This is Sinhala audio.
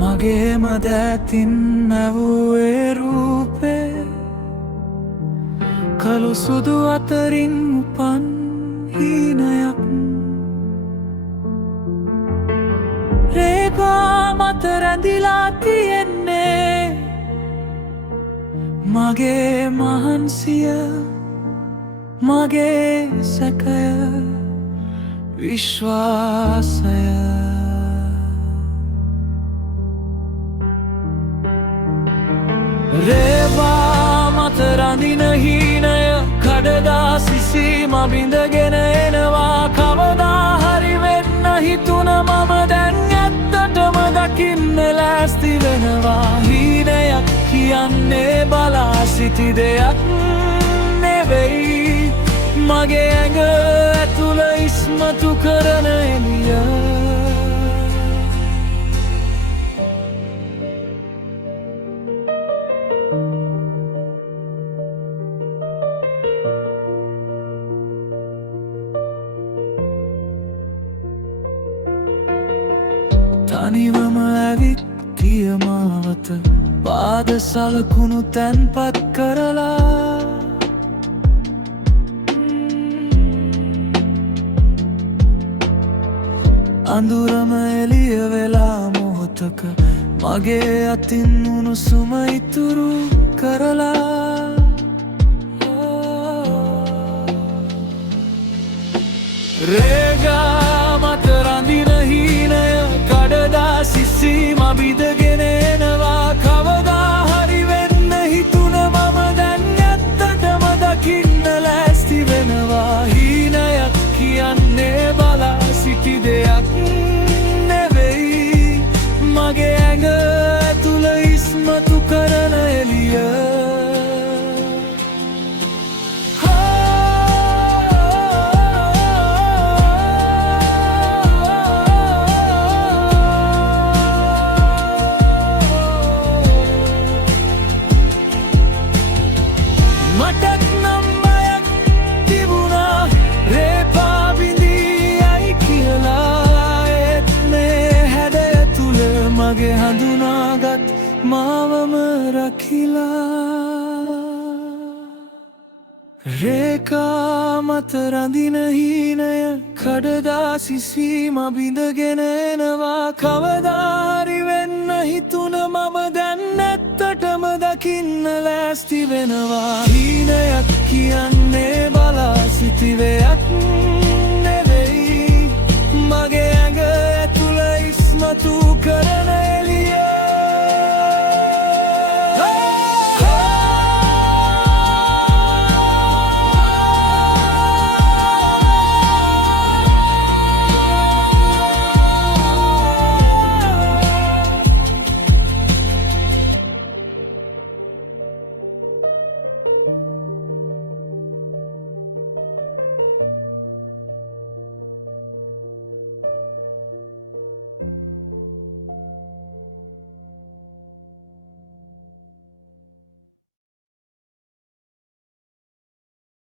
මගේ මදැතින් නැවුවේ රූපේ කළු සුදු අතරින් උපන් හීනයක් රේගා මත රැඳිලා තියෙන්නේ මගේ මහන්සිය මගේ සැකය විශ්වාසය රේවා මත රඳින හීනය කඩදා සිසීම බිඳගෙන එනවා කවදා හරි වෙන්න හිතුන මම දැන් ඇත්තටම දකින්න ලෑස්ති වෙනවා හීනයක් කියන්නේ බලා සිටි දෙයක් නෙවෙයි මගේ ඇඟ ඇතුළ ඉස්මතු කරන එළිය තනිවම ඇවිත් තියමාවත පාද සලකුණු තැන්පත් කරලා අඳුරම එළිය වෙලා මොහොතක මගේ අතින් උණුසුම ඉතුරු කරලා රේගා මත රඳින හීනය කඩදා සිසීම බිඳගෙන එනවා කවදා හරි වෙන්න හිතුන මම දැන් ඇත්තටම දකින්න ලෑස්ති වෙනවා හීනයක් කියන්නේ බලා සිටි දෙයක් නෙවෙයි මගේ ඇඟ ඇතුළ ඉස්මතු කරන එළිය මටත් නම් බයක් තිබුණා රේපා බිඳීයයි කියලා ඒත් මේ හැඩය තුල මගේ හඳුනාගත් මාවම රකිලා රේඛා මත රඳින හීනය කඩදා සිසීම බිඳගෙන එනවා කවදා හරි වෙන්න හිතුන මම දැන් ඇත්තටම දකින්න ලෑස්ති වෙනවා හීනයක් කියන්නේ බලා සිටිවයක් නෙවෙයි මගේ ඇඟ ඇතුළ ඉස්මතු කරන